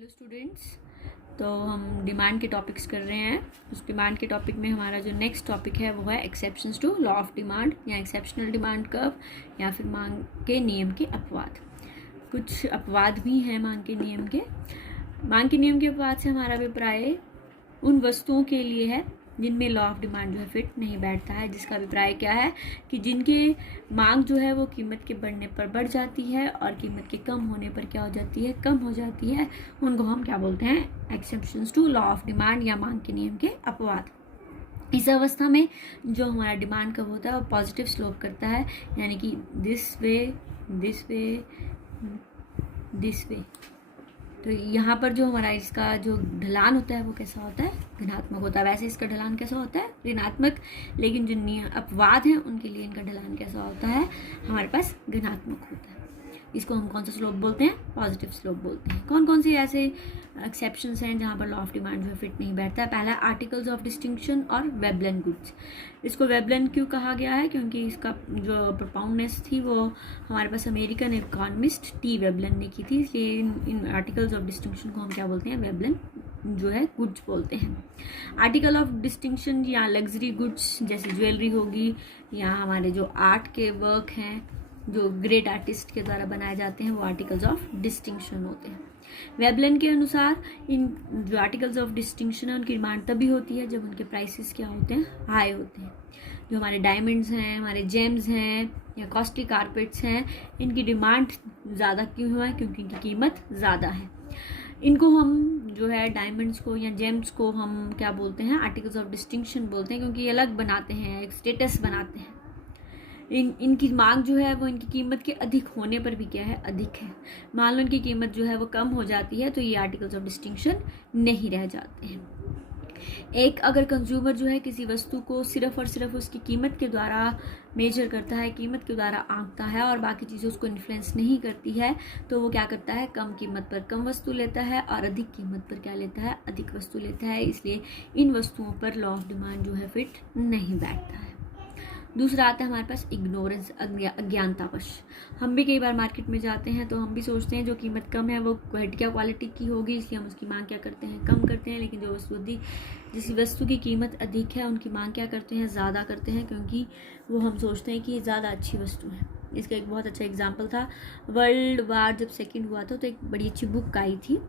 Hello students. तो हम demand के टॉपिक्स कर रहे हैं। उस डिमांड के टॉपिक में हमारा जो नेक्स्ट टॉपिक है वो है exceptions to law of demand या एक्सेप्शनल डिमांड कर्व या फिर मांग के नियम के अपवाद। कुछ अपवाद भी हैं मांग के नियम के। मांग के नियम के अपवाद से हमारा अभिप्राय उन वस्तुओं के लिए है जिनमें लॉ ऑफ डिमांड जो है फिट नहीं बैठता है, जिसका अभिप्राय क्या है कि जिनके मांग जो है वो कीमत के बढ़ने पर बढ़ जाती है और कीमत के कम होने पर क्या हो जाती है, कम हो जाती है। उनको हम क्या बोलते हैं, exceptions to law of demand या मांग के नियम के अपवाद। इस अवस्था में जो हमारा डिमांड कब होता है वो पॉजिटिव स्लोप करता है, यानी कि this way this way this way. तो यहाँ पर जो हमारा इसका जो ढलान होता है वो कैसा होता है, ऋणात्मक होता है। वैसे इसका ढलान कैसा होता है, ऋणात्मक, लेकिन जो अपवाद हैं उनके लिए इनका ढलान कैसा होता है, हमारे पास धनात्मक होता है। इसको हम कौन सा स्लोप बोलते हैं, पॉजिटिव स्लोप बोलते हैं। कौन कौन से ऐसे एक्सेप्शंस हैं जहाँ पर लॉ ऑफ डिमांड जो है फिट नहीं बैठता है। पहला आर्टिकल्स ऑफ डिस्टिंक्शन और वेबलन गुड्स। इसको वेबलन क्यों कहा गया है, क्योंकि इसका जो प्रोपाउंडनेस थी वो हमारे पास अमेरिकन इकोनॉमिस्ट टी वेबलन ने की थी, इसलिए इन आर्टिकल्स ऑफ डिस्टिंक्शन को हम क्या बोलते हैं, वेबलन जो है गुड्स बोलते हैं। आर्टिकल ऑफ डिस्टिंक्शन या लग्जरी गुड्स जैसे ज्वेलरी होगी या हमारे जो आर्ट के वर्क हैं जो ग्रेट आर्टिस्ट के द्वारा बनाए जाते हैं वो आर्टिकल्स ऑफ डिस्टिंक्शन होते हैं। वेबलन के अनुसार इन जो आर्टिकल्स ऑफ डिस्टिंक्शन है उनकी डिमांड तभी होती है जब उनके प्राइसेस क्या होते हैं, हाई होते हैं। जो हमारे डायमंड्स हैं, हमारे जेम्स हैं या कॉस्टली कारपेट्स हैं, इनकी डिमांड ज़्यादा क्यों हुआ है, क्योंकि इनकी कीमत ज़्यादा है। इनको हम जो है डायमंड्स को या जेम्स को हम क्या बोलते हैं, आर्टिकल्स ऑफ डिस्टिंक्शन बोलते हैं, क्योंकि ये अलग बनाते हैं, एक स्टेटस बनाते हैं। इनकी मांग जो है वो इनकी कीमत के अधिक होने पर भी क्या है, अधिक है। मान लो इनकी कीमत जो है वो कम हो जाती है तो ये आर्टिकल्स ऑफ डिस्टिंक्शन नहीं रह जाते हैं। एक अगर कंज्यूमर जो है किसी वस्तु को सिर्फ और सिर्फ उसकी कीमत के द्वारा मेजर करता है, कीमत के द्वारा आंकता है और बाकी चीज़ें उसको इन्फ्लुएंस नहीं करती है, तो वो क्या करता है, कम कीमत पर कम वस्तु लेता है और अधिक कीमत पर क्या लेता है, अधिक वस्तु लेता है। इसलिए इन वस्तुओं पर लॉ ऑफ डिमांड जो है फिट नहीं बैठता है। दूसरा आता है हमारे पास इग्नोरेंस, अज्ञानतावश। हम भी कई बार मार्केट में जाते हैं तो हम भी सोचते हैं जो कीमत कम है वो घटिया क्वालिटी की होगी, इसलिए हम उसकी मांग क्या करते हैं, कम करते हैं। लेकिन जो वस्तु जिस वस्तु की कीमत अधिक है उनकी मांग क्या करते हैं, ज़्यादा करते हैं, क्योंकि वो हम सोचते हैं कि ये ज़्यादा अच्छी वस्तु है। इसका एक बहुत अच्छा एग्जाम्पल था, वर्ल्ड वार जब सेकेंड हुआ था तो एक बड़ी अच्छी बुक आई थी।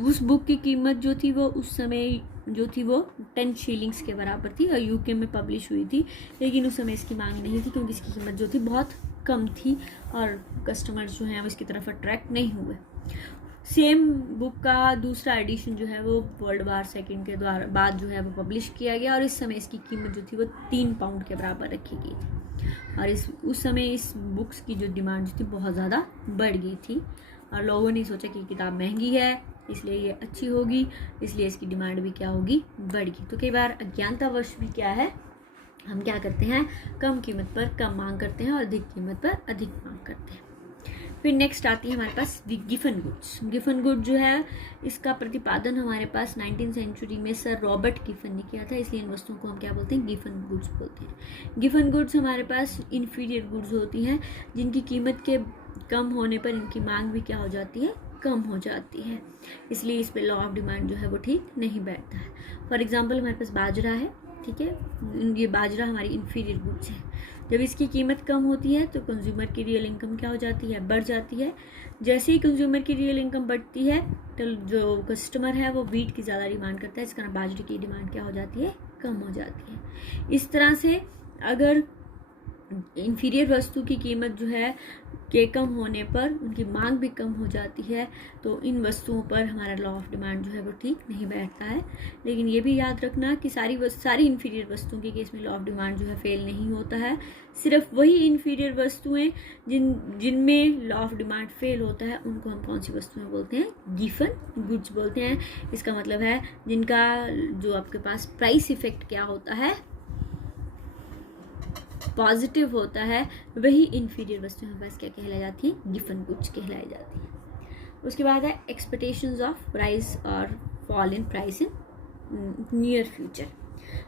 उस बुक की कीमत जो थी वो उस समय जो थी वो 10 शिलिंग्स के बराबर थी और यूके में पब्लिश हुई थी, लेकिन उस समय इसकी मांग नहीं थी क्योंकि इसकी कीमत जो थी बहुत कम थी और कस्टमर्स जो हैं वो इसकी तरफ अट्रैक्ट नहीं हुए। सेम बुक का दूसरा एडिशन जो है वो वर्ल्ड वार सेकेंड के बाद जो है वो पब्लिश किया गया और इस समय इसकी कीमत जो थी वो 3 पाउंड के बराबर रखी गई थी और उस समय इस बुक्स की जो डिमांड जो थी बहुत ज़्यादा बढ़ गई थी और लोगों ने सोचा कि किताब महंगी है इसलिए ये अच्छी होगी, इसलिए इसकी डिमांड भी क्या होगी, बढ़ेगी। तो कई बार अज्ञानतावश भी क्या है, हम क्या करते हैं, कम कीमत पर कम मांग करते हैं और अधिक कीमत पर अधिक मांग करते हैं। फिर नेक्स्ट आती है हमारे पास गिफन गुड्स। गिफन गुड जो है इसका प्रतिपादन हमारे पास 19वीं सेंचुरी में सर रॉबर्ट गिफन ने किया था, इसलिए इन वस्तुओं को हम क्या बोलते हैं, गिफन गुड्स बोलते हैं। गिफन गुड्स हमारे पास इन्फीरियर गुड्स होती हैं जिनकी कीमत के कम होने पर इनकी मांग भी क्या हो जाती है, कम हो जाती है, इसलिए इस पे लॉ ऑफ डिमांड जो है वो ठीक नहीं बैठता है। फॉर एग्जांपल हमारे पास बाजरा है, ठीक है, ये बाजरा हमारी इन्फीरियर गुड्स है। जब इसकी कीमत कम होती है तो कंज्यूमर की रियल इनकम क्या हो जाती है, बढ़ जाती है। जैसे ही कंज्यूमर की रियल इनकम बढ़ती है तो जो कस्टमर है वो व्हीट की ज़्यादा डिमांड करता है, इस कारण बाजरे की डिमांड क्या हो जाती है, कम हो जाती है। इस तरह से अगर इन्फीरियर वस्तु की कीमत जो है के कम होने पर उनकी मांग भी कम हो जाती है, तो इन वस्तुओं पर हमारा लॉ ऑफ डिमांड जो है वो ठीक नहीं बैठता है। लेकिन ये भी याद रखना कि सारी इन्फीरियर वस्तुओं के केस में लॉ ऑफ डिमांड जो है फेल नहीं होता है। सिर्फ वही इन्फीरियर वस्तुएं जिनमें लॉ ऑफ डिमांड फेल होता है उनको हम कौन सी वस्तुएं बोलते हैं, गिफन गुड्स बोलते हैं। इसका मतलब है जिनका जो आपके पास प्राइस इफेक्ट क्या होता है, पॉजिटिव होता है, वही इन्फीरियर वस्तु हमारे पास क्या कहलाई जाती है, गिफन गुड्स कहलाई जाती है। उसके बाद है एक्सपेक्टेशंस ऑफ प्राइस और fall in price in near future.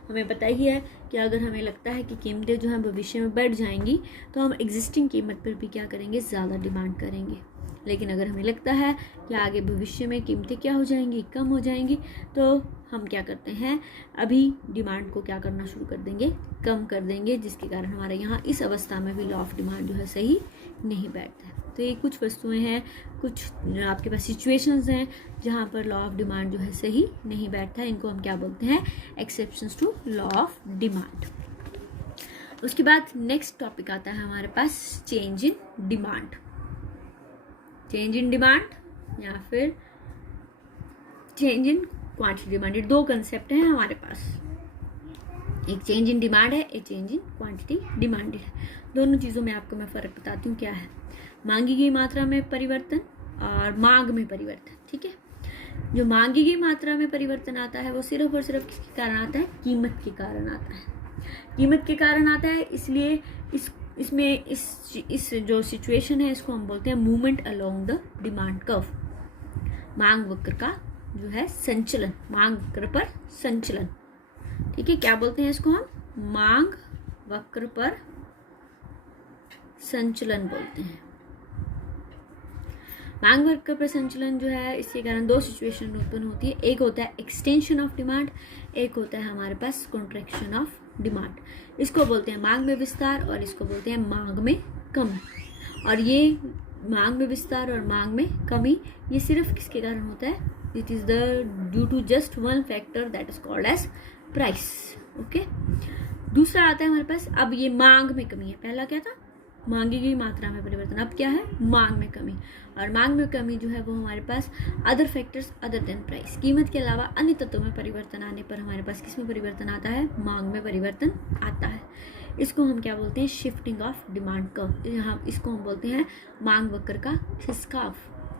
हमें पता ही है कि अगर हमें लगता है कि कीमतें जो हैं भविष्य में बढ़ जाएंगी तो हम एग्जिस्टिंग कीमत पर भी क्या करेंगे, ज़्यादा डिमांड करेंगे। लेकिन अगर हमें लगता है कि आगे भविष्य में कीमतें क्या हो जाएंगी, कम हो जाएंगी, तो हम क्या करते हैं, अभी डिमांड को क्या करना शुरू कर देंगे, कम कर देंगे, जिसके कारण हमारे यहाँ इस अवस्था में भी लॉ ऑफ डिमांड जो है सही नहीं बैठता है। तो ये कुछ वस्तुएं हैं, कुछ आपके पास सिचुएशंस हैं जहाँ पर लॉ ऑफ डिमांड जो है सही नहीं बैठता है। इनको हम क्या बोलते हैं, exceptions to law of demand. उसके बाद नेक्स्ट टॉपिक आता है हमारे पास change in demand. Change in demand या फिर चेंज इन क्वांटिटी डिमांड, ये दो कंसेप्ट हैं हमारे पास। एक चेंज इन डिमांड है, एक चेंज इन क्वांटिटी डिमांड है। दोनों चीज़ों में आपको मैं फ़र्क बताती हूँ क्या है। मांगी गई मात्रा में परिवर्तन और मांग में परिवर्तन, ठीक है। जो मांगी गई मात्रा में परिवर्तन आता है वो सिर्फ और सिर्फ किसके कारण आता है, कीमत के कारण आता है। कीमत के कारण आता है, इसलिए इसमें इस जो सिचुएशन है इसको हम बोलते हैं movement along the demand curve. मांग वक्र का जो है संचलन, मांग वक्र पर संचलन, ठीक है। क्या बोलते हैं इसको हम, मांग वक्र पर संचलन बोलते हैं। मांग वक्र पर संचलन जो है, इसके कारण दो सिचुएशन उत्पन्न होती है। एक होता है एक्सटेंशन ऑफ डिमांड, एक होता है हमारे पास कॉन्ट्रैक्शन ऑफ डिमांड। इसको बोलते हैं मांग में विस्तार और इसको बोलते हैं मांग में कमी। और ये मांग में विस्तार और मांग में कमी ये सिर्फ किसके कारण होता है, it is the due to just one factor that is called as price, okay. दूसरा आता है हमारे पास, अब ये मांग में कमी है। पहला क्या था, मांगी गई मात्रा में परिवर्तन, अब क्या है, मांग में कमी। और मांग में कमी जो है वो हमारे पास other factors other than price, कीमत के अलावा अन्य तत्वों में परिवर्तन आने पर हमारे पास किस में परिवर्तन आता है, मांग में परिवर्तन आता है। इसको हम क्या बोलते हैं, शिफ्टिंग ऑफ डिमांड कर्व। यहाँ इसको हम बोलते हैं मांग वक्र का खिसकाव।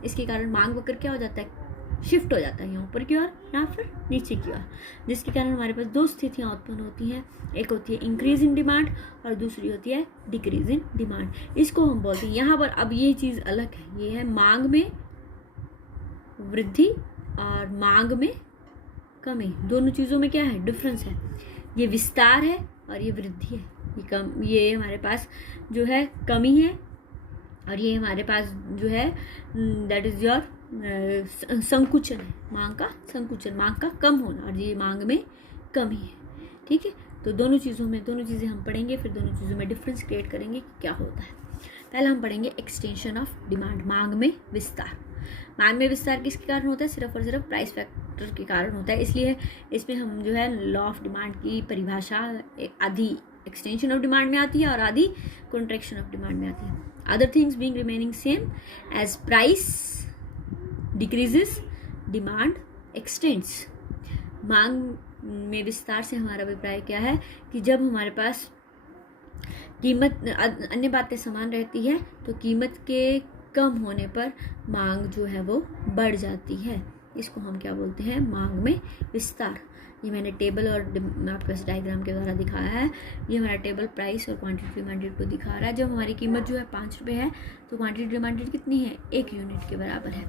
इसके कारण मांग वक्र क्या हो जाता है, शिफ्ट हो जाता है, यहाँ ऊपर की ओर या फिर नीचे की ओर, जिसके कारण हमारे पास दो स्थितियाँ उत्पन्न होती हैं। एक होती है इंक्रीज इन डिमांड और दूसरी होती है डिक्रीज इन डिमांड। इसको हम बोलते हैं, यहाँ पर अब ये चीज़ अलग है, ये है मांग में वृद्धि और मांग में कमी। दोनों चीज़ों में क्या है, डिफरेंस है। ये विस्तार है और ये वृद्धि है। ये हमारे पास जो है कमी है और ये हमारे पास जो है दैट इज योर संकुचन है, मांग का संकुचन, मांग का कम होना, और ये मांग में कमी है, ठीक है। तो दोनों चीज़ें हम पढ़ेंगे, फिर दोनों चीज़ों में डिफरेंस क्रिएट करेंगे कि क्या होता है। पहले हम पढ़ेंगे एक्सटेंशन ऑफ डिमांड, मांग में विस्तार। मांग में विस्तार किसके कारण होता है, सिर्फ और सिर्फ प्राइस फैक्टर के कारण होता है। इसलिए इसमें हम जो है लॉ ऑफ डिमांड की परिभाषा आधी एक्सटेंशन ऑफ डिमांड में आती है और आधी कॉन्ट्रैक्शन ऑफ डिमांड में आती है। Other things being remaining same as price decreases, demand extends. मांग में विस्तार से हमारा अभिप्राय क्या है कि जब हमारे पास कीमत अन्य बातें समान रहती है तो कीमत के कम होने पर मांग जो है वो बढ़ जाती है। इसको हम क्या बोलते हैं, मांग में विस्तार। ये मैंने टेबल और आपके पास डायग्राम के द्वारा दिखाया है। ये हमारा टेबल प्राइस और क्वांटिटी डिमांडेड को दिखा रहा है। जब हमारी कीमत जो है 5 रुपये है तो क्वांटिटी डिमांडेड कितनी है, 1 यूनिट के बराबर है।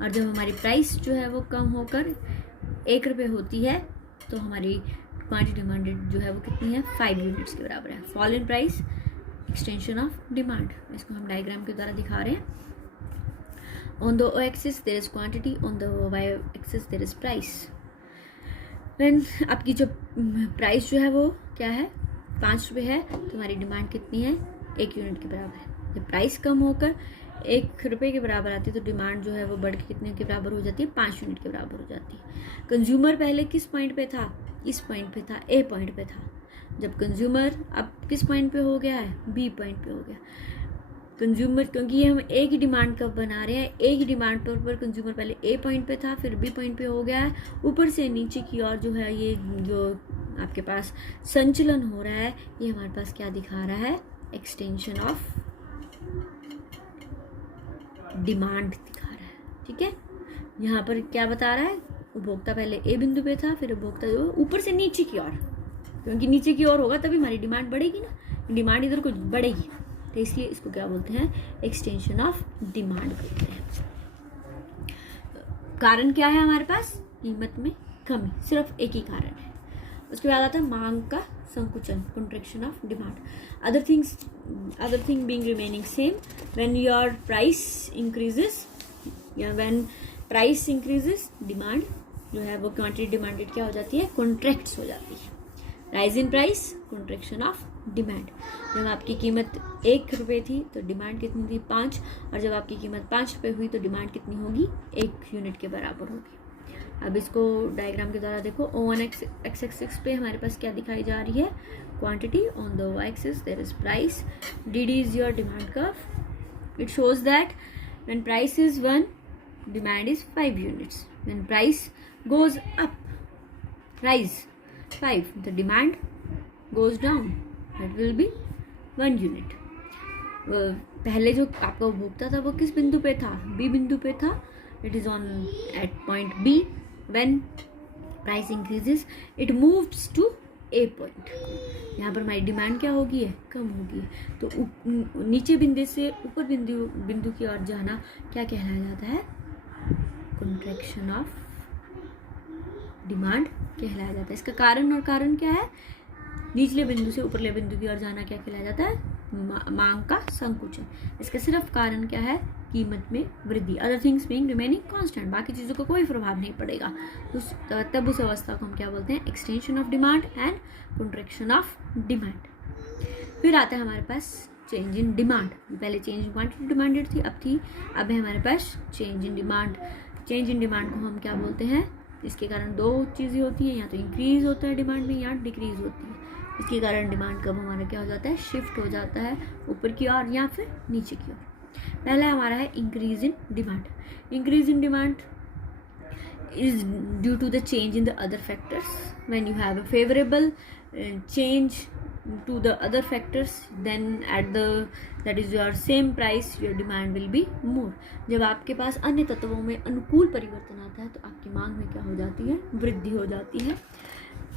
और जब हमारी प्राइस जो है वो कम होकर 1 रुपये होती है तो हमारी क्वांटिटी डिमांडेड जो है वो कितनी है, 5 यूनिट्स के बराबर है। Fall in price, extension of demand, इसको हम डायग्राम के द्वारा दिखा रहे हैं। On the O axis there is quantity, on the Y axis there is price. When आपकी जो प्राइस जो है वो क्या है, 5 रुपये है तो हमारी डिमांड कितनी है, 1 यूनिट के बराबर है। जब प्राइस कम होकर 1 रुपये के बराबर आती है तो डिमांड जो है वो बढ़ के कितने के बराबर हो जाती है, 5 यूनिट के बराबर हो जाती है। कंज्यूमर पहले किस पॉइंट पे था, इस पॉइंट पे था, ए पॉइंट पे था। जब कंज्यूमर अब किस पॉइंट पे हो गया है, बी पॉइंट पे हो गया। कंज्यूमर, क्योंकि ये हम एक ही डिमांड कब बना रहे हैं, एक ही डिमांड पर कंज्यूमर पहले ए पॉइंट पे था फिर बी पॉइंट पे हो गया है। ऊपर से नीचे की ओर जो है ये जो आपके पास संचलन हो रहा है ये हमारे पास क्या दिखा रहा है, एक्सटेंशन ऑफ डिमांड दिखा रहा है, ठीक है। यहाँ पर क्या बता रहा है, उपभोक्ता पहले ए बिंदु पे था फिर उपभोक्ता जो ऊपर से नीचे की ओर, क्योंकि नीचे की ओर होगा तभी हमारी डिमांड बढ़ेगी ना, डिमांड इधर को बढ़ेगी, तो इसलिए इसको क्या बोलते हैं, एक्सटेंशन ऑफ डिमांड बोलते हैं। कारण क्या है हमारे पास, कीमत में कमी, सिर्फ एक ही कारण है। उसके बाद आता है मांग का संकुचन, contraction of demand. Other thing being remaining same, when your price increases या व्हेन प्राइस इंक्रीजेस, डिमांड जो है वो क्वांटिटी डिमांडेड क्या हो जाती है, कॉन्ट्रैक्ट्स हो जाती है. Rise in price, contraction of demand. जब आपकी कीमत 1 रुपये थी तो डिमांड कितनी थी, 5, और जब आपकी कीमत 5 रुपये हुई तो डिमांड कितनी होगी, 1 यूनिट के बराबर होगी. अब इसको डायग्राम के द्वारा देखो. O1 एक्स एक्सिस पे हमारे पास क्या दिखाई जा रही है, quantity. On the Y axis there is price. DD is your demand curve. It shows that when price is 1, demand is 5 units. When price goes up, rise 5, the demand goes down, that will be 1 unit. पहले जो आपका उपभोक्ता था वो किस बिंदु पे था, बी बिंदु पे था. It is on at point B. When price increases it moves to A point. यहाँ पर हमारी डिमांड क्या होगी है, कम होगी. तो नीचे बिंदु से ऊपर बिंदु की ओर जाना क्या कहलाया जाता है, कंट्रैक्शन ऑफ डिमांड कहलाया जाता है. इसका कारण क्या है, निचले बिंदु से ऊपरले बिंदु की ओर जाना क्या कहलाया जाता है, मांग का संकुचन. इसका सिर्फ कारण क्या है, कीमत में वृद्धि. Other things being remaining constant, बाकी चीज़ों को कोई प्रभाव नहीं पड़ेगा. तब उस अवस्था को हम क्या बोलते हैं, extension of demand and contraction of demand. फिर आता है हमारे पास चेंज इन डिमांड. पहले चेंज इन क्वांटिटी डिमांडेड थी, अब है हमारे पास change in demand. Change in demand को हम क्या बोलते हैं, इसके कारण 2 चीज़ें होती हैं, या तो इंक्रीज होता है डिमांड में या डिक्रीज होती है. इसके कारण डिमांड कब हमारा क्या हो जाता है, शिफ्ट हो जाता है ऊपर की ओर या फिर नीचे की ओर. पहला हमारा है increase in demand. Increase in demand is due to the change in the other factors. When you have a favorable change to the other factors, then at the that is your same price, your demand will be more. जब आपके पास अन्य तत्वों में अनुकूल परिवर्तन आता है तो आपकी मांग में क्या हो जाती है, वृद्धि हो जाती है.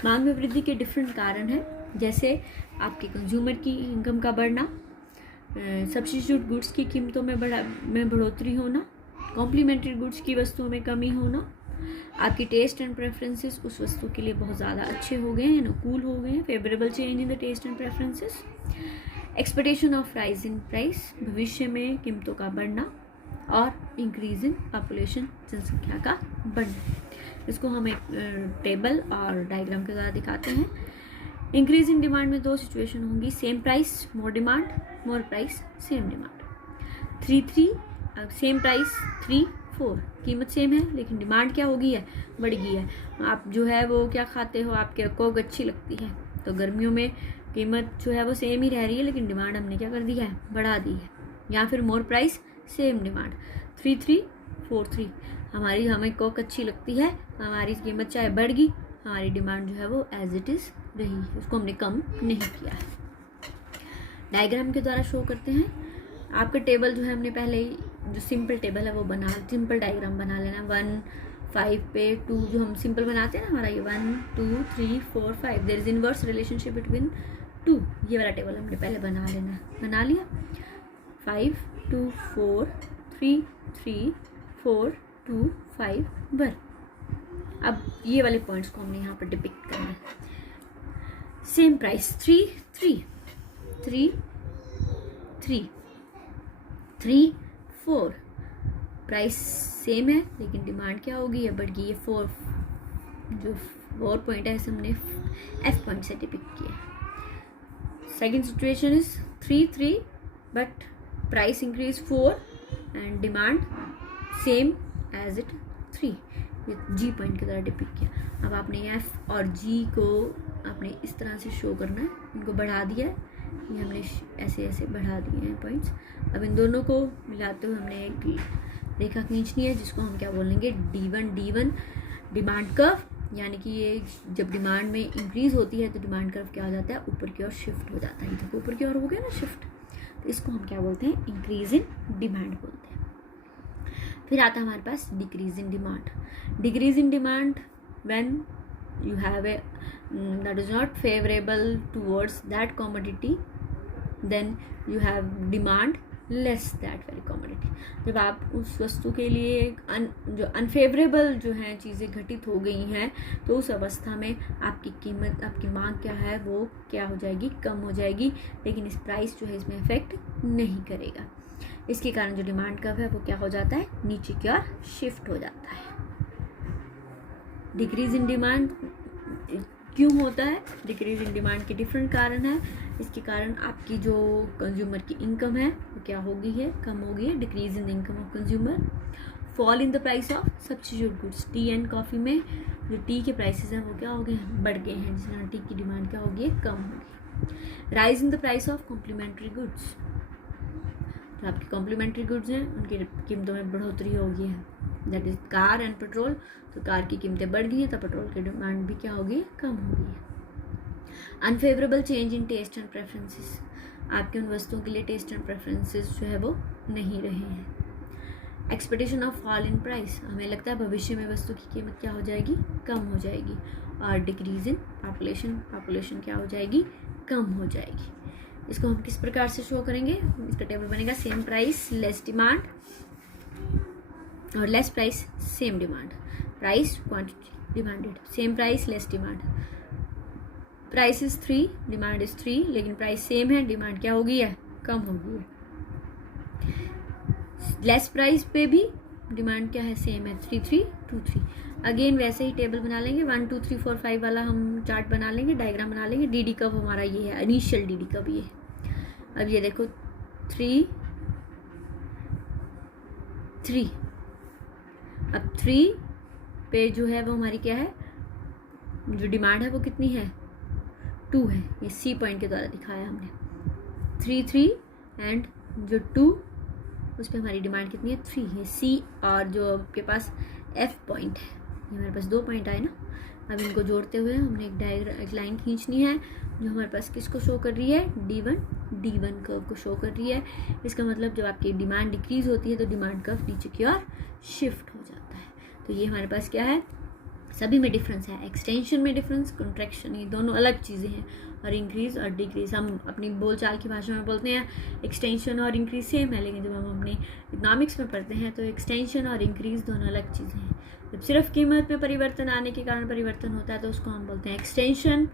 मांग में वृद्धि के डिफरेंट कारण हैं, जैसे आपके कंज्यूमर की इनकम का बढ़ना, सब्स्टिट्यूट गुड्स की कीमतों में बढ़ोतरी होना, कॉम्प्लीमेंट्री गुड्स की वस्तुओं में कमी होना, आपकी टेस्ट एंड प्रेफरेंसेस उस वस्तु के लिए बहुत ज़्यादा अच्छे हो गए हैं, अनुकूल हो गए हैं, favourable change in the taste and preferences, expectation of rise in price, भविष्य में कीमतों का बढ़ना, और इंक्रीज इन पॉपुलेशन, जनसंख्या का बढ़ना. इसको हम एक टेबल और डायग्राम के द्वारा दिखाते हैं. इंक्रीज इन डिमांड में 2 सिचुएशन होंगी, सेम प्राइस मोर डिमांड, मोर price same demand. 3 same price 3 4 कीमत सेम है लेकिन डिमांड क्या हो गई है, बढ़ गई है. आप जो है वो क्या खाते हो, आपके कोक अच्छी लगती है, तो गर्मियों में कीमत जो है वो सेम ही रह रही है लेकिन डिमांड हमने क्या कर दी है, बढ़ा दी है. या फिर मोर प्राइस सेम डिमांड. 3 3 4 3 हमें कोक अच्छी लगती है, हमारी कीमत चाहे बढ़ गई, हमारी डिमांड जो है वो एज इट इज़ रही, उसको हमने कम नहीं किया है. डायग्राम के द्वारा शो करते हैं. आपका टेबल जो है हमने पहले जो सिंपल टेबल है वो सिंपल डायग्राम बना लेना. 1 5 पे 2 जो हम सिंपल बनाते हैं ना, हमारा ये 1 2 3 4 5 there is inverse relationship between 2, ये वाला टेबल हमने पहले बना लेना. बना लिया. 5 2 4 3 3 4 2 5 1. अब ये वाले पॉइंट्स को हमने यहाँ पर डिपिक्ट करना है. सेम प्राइस 3 3 3 3 3 4 प्राइस सेम है लेकिन डिमांड क्या होगी, है बढ़ गई है 4. जो 4 पॉइंट है इसे हमने F पॉइंट से डिपिक्ट किया. Second situation is 3 3 but price increase 4 and demand same as it 3. ये G पॉइंट की तरह डिपिक्ट किया. अब आपने F और G को आपने इस तरह से शो करना है, इनको बढ़ा दिया है, ये हमने ऐसे ऐसे बढ़ा दिए हैं पॉइंट्स. अब इन दोनों को मिलाते हुए हमने एक रेखा खींचनी है जिसको हम क्या बोलेंगे, D1 डिमांड कर्व. यानी कि ये जब डिमांड में इंक्रीज होती है तो डिमांड कर्व क्या हो जाता है, ऊपर की ओर शिफ्ट हो जाता है. देखो ऊपर की ओर हो गया ना शिफ्ट, तो इसको हम क्या बोलते हैं, इंक्रीज इन डिमांड बोलते हैं. फिर आता है हमारे पास decrease in demand. Decrease in demand when you have a that is not favorable towards that commodity, then you have demand less that very commodity. जब आप उस वस्तु के लिए जो अनफेवरेबल जो है चीज़ें घटित हो गई हैं, तो उस अवस्था में आपकी कीमत, आपकी मांग क्या है वो क्या हो जाएगी, कम हो जाएगी, लेकिन इस प्राइस जो है इसमें इफेक्ट नहीं करेगा। इसके कारण जो डिमांड कर्व है वो क्या हो जाता है, नीचे की ओर शिफ्ट हो जाता है। डिक्रीज इन डिमांड क्यों होता है? डिक्रीज इन डिमांड के डिफरेंट कारण है। इसके कारण आपकी जो कंज्यूमर की इनकम है वो क्या हो गई है, कम हो गई है। Decrease in the income of consumer. Fall in the price of substitute goods. T and coffee में जो टी के प्राइसेस हैं वो क्या हो गए हैं, बढ़ गए हैं, जिससे टी की डिमांड क्या हो गई है, कम हो गई। Rise in the price of complementary goods. जो आपके कॉम्प्लीमेंट्री गुड्स हैं उनकी कीमतों में बढ़ोतरी हो गई है, that is car and petrol. तो कार की कीमतें बढ़ गई हैं तो पेट्रोल की डिमांड भी क्या होगी, कम हो गई है। Unfavourable change in taste and preferences. आपके उन वस्तुओं के लिए टेस्ट एंड प्रेफरेंसेस जो है वो नहीं रहे हैं। Expectation of fall in price. हमें लगता है भविष्य में वस्तु की कीमत क्या हो जाएगी, कम हो जाएगी। और डिक्रीज इन पॉपुलेशन। पॉपुलेशन क्या हो जाएगी, कम हो जाएगी। इसको हम किस प्रकार से शो करेंगे? इसका टेबल बनेगा सेम प्राइस लेस डिमांड और less price same demand. Price quantity demanded, same price less demand. Price is 3, demand is 3, लेकिन प्राइस सेम है, डिमांड क्या हो गई है, कम हो गई है। लेस प्राइस पे भी डिमांड क्या है, सेम है, 3 3 2 3। अगेन वैसे ही टेबल बना लेंगे, 1 2 3 4 5 वाला हम चार्ट बना लेंगे, डायग्राम बना लेंगे। डी डी कब हमारा ये है, इनिशियल डी डी कब ये। अब ये देखो 3 3, अब 3 पे जो है वो हमारी क्या है, जो डिमांड है वो कितनी है, 2 है। ये सी पॉइंट के द्वारा दिखाया हमने। 3 3 एंड जो 2 उस पर हमारी डिमांड कितनी है, 3 है। सी और जो आपके पास एफ पॉइंट है, ये हमारे पास 2 पॉइंट आए ना। अब इनको जोड़ते हुए हमने एक लाइन खींचनी है जो हमारे पास किसको शो कर रही है, D1 कर्व को शो कर रही है। इसका मतलब जब आपकी डिमांड डिक्रीज होती है तो डिमांड कर्व नीचे की ओर शिफ्ट हो जाता है। तो ये हमारे पास क्या है, सभी में डिफरेंस है। एक्सटेंशन में डिफरेंस, कंट्रैक्शन, ये दोनों अलग चीज़ें हैं। और इंक्रीज और डिक्रीज हम अपनी बोलचाल की भाषा में बोलते हैं एक्सटेंशन और इंक्रीज सेम है, लेकिन जब हम अपने इकोनॉमिक्स में पढ़ते हैं तो एक्सटेंशन और इंक्रीज दोनों अलग चीज़ें हैं। जब सिर्फ कीमत में परिवर्तन आने के कारण परिवर्तन होता है तो उसको हम बोलते हैं एक्सटेंशन,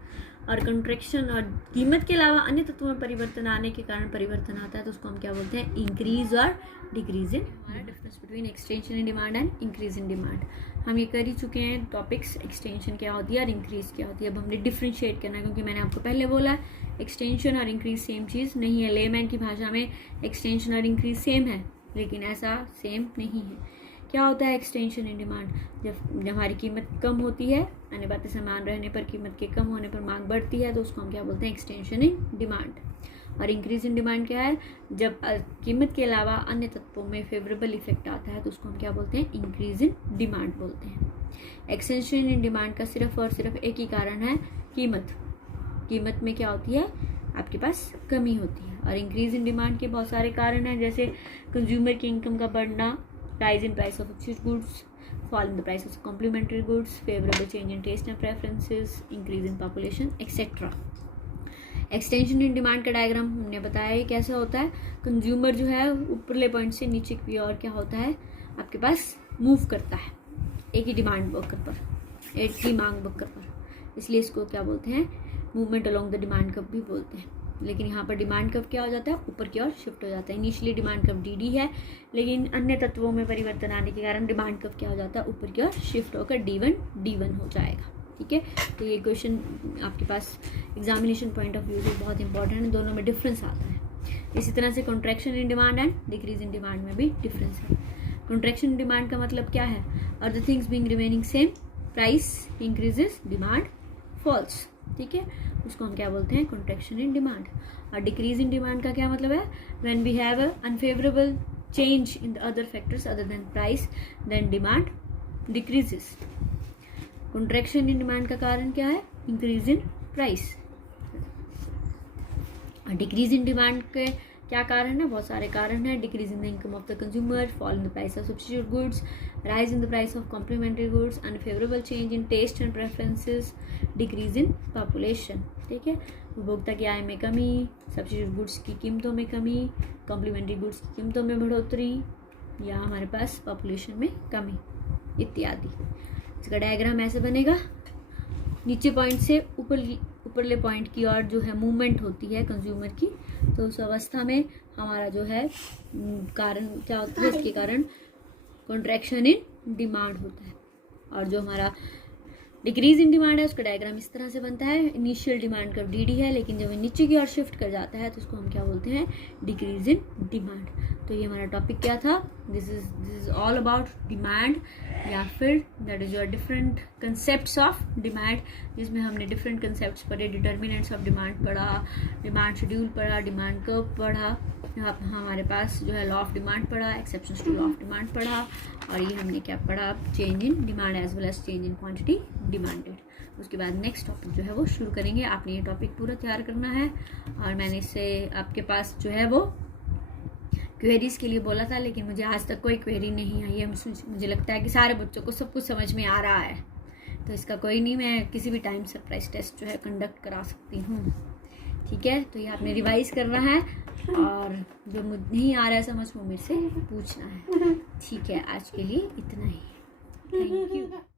और कंट्रैक्शन और कीमत के अलावा अन्य तत्वों में परिवर्तन आने के कारण परिवर्तन आता है तो उसको हम क्या बोलते हैं, इंक्रीज और डिक्रीज इन। हमारा difference between extension in demand and increase in demand हम ये कर ही चुके हैं टॉपिक्स। एक्सटेंशन क्या होती है और इंक्रीज क्या होती है। अब हमने डिफ्रेंशिएट करना है, क्योंकि मैंने आपको पहले बोला एक्सटेंशन और इंक्रीज सेम चीज़ नहीं है। लेमैन की भाषा में एक्सटेंशन और इंक्रीज सेम है, लेकिन ऐसा सेम नहीं है। क्या होता है एक्सटेंशन इन डिमांड, जब हमारी कीमत कम होती है, अन्य बातें समान रहने पर कीमत के कम होने पर मांग बढ़ती है तो उसको हम क्या बोलते हैं, एक्सटेंशन इन डिमांड। और इंक्रीज इन डिमांड क्या है, जब कीमत के अलावा अन्य तत्वों में फेवरेबल इफेक्ट आता है तो उसको हम क्या बोलते हैं, इंक्रीज इन डिमांड बोलते हैं। एक्सटेंशन इन डिमांड का सिर्फ और सिर्फ एक ही कारण है, कीमत में क्या होती है, आपके पास कमी होती है। और इंक्रीज इन डिमांड के बहुत सारे कारण हैं, जैसे कंज्यूमर की इनकम का बढ़ना, rise in price of substitute goods, fall in the price of complementary goods, favorable change in taste and preferences, increase in population, etc. Extension in demand का डायग्राम हमने बताया ये कैसे होता है। कंज्यूमर जो है ऊपरले पॉइंट से नीचे की ओर क्या होता है, आपके पास मूव करता है एक ही डिमांड वर्कर पर, एक ही मांग वर्कर पर, इसलिए इसको क्या बोलते हैं, movement along the demand curve भी बोलते हैं। लेकिन यहाँ पर डिमांड कर्व क्या हो जाता है, ऊपर की ओर शिफ्ट हो जाता है। इनिशियली डिमांड कर्व डी है, लेकिन अन्य तत्वों में परिवर्तन आने के कारण डिमांड कर्व क्या हो जाता है, ऊपर की ओर शिफ्ट होकर D1 हो जाएगा। ठीक है, तो ये क्वेश्चन आपके पास एग्जामिनेशन पॉइंट ऑफ व्यू से बहुत इंपॉर्टेंट है, दोनों में डिफरेंस आता है। इसी तरह से contraction in demand and decrease in demand में भी डिफरेंस है। कॉन्ट्रैक्शन इन डिमांड का मतलब क्या है, और the things being remaining same, price increases, demand falls. ठीक है, उसको हम क्या बोलते हैं, कॉन्ट्रैक्शन इन डिमांड। और डिक्रीज इन डिमांड का क्या मतलब है, when we have a unfavourable change in the other factors other than price, then demand decreases. Contraction in demand का कारण क्या है, इंक्रीज इन प्राइस। और डिक्रीज इन डिमांड के क्या कारण है? बहुत सारे कारण हैं। Decrease in the income of the consumer, fall in the price of substitute goods, rise in the price of complementary goods, unfavourable change in taste and preferences, decrease in population. ठीक है, उपभोक्ता की आय में कमी, सब्सिट्यूट गुड्स की कीमतों में कमी, कॉम्प्लीमेंट्री गुड्स की कीमतों में बढ़ोतरी, या हमारे पास पॉपुलेशन में कमी इत्यादि। इसका डायग्राम ऐसे बनेगा। नीचे पॉइंट से ऊपरले पॉइंट की ओर जो है मूवमेंट होती है कंज्यूमर की, तो उस अवस्था में हमारा जो है कारण क्या होता है? इसके कारण कॉन्ट्रैक्शन इन डिमांड होता है। और जो हमारा डिक्रीज इन डिमांड है उसका डायग्राम इस तरह से बनता है। इनिशियल डिमांड कर्व डी है, लेकिन जब ये नीचे की ओर शिफ्ट कर जाता है तो उसको हम क्या बोलते हैं? Decrease in demand. तो ये हमारा टॉपिक क्या था? This is all about demand, या फिर that is your different concepts of demand, जिसमें हमने डिफरेंट कंसेप्ट्स पढ़े। डिटर्मिनेंट्स ऑफ डिमांड पढ़ा, डिमांड शेड्यूल पढ़ा, डिमांड कर्व पढ़ा, हमारे पास जो है लॉ ऑफ डिमांड पढ़ा, exceptions to law of demand पढ़ा, और ये हमने क्या पढ़ा? Change in demand as well as change in quantity demanded. उसके बाद नेक्स्ट टॉपिक जो है वो शुरू करेंगे। आपने ये टॉपिक पूरा तैयार करना है, और मैंने इससे आपके पास जो है वो क्वेरीज के लिए बोला था, लेकिन मुझे आज तक कोई क्वेरी नहीं आई है। मुझे लगता है कि सारे बच्चों को सब कुछ समझ में आ रहा है, तो इसका कोई नहीं, मैं किसी भी टाइम सरप्राइज टेस्ट जो है कंडक्ट करा सकती हूँ। ठीक है, तो ये आपने रिवाइज करना है, और जो मुझे नहीं आ रहा है समझ वो मेरे से पूछना है। ठीक है, आज के लिए इतना ही। Thank you.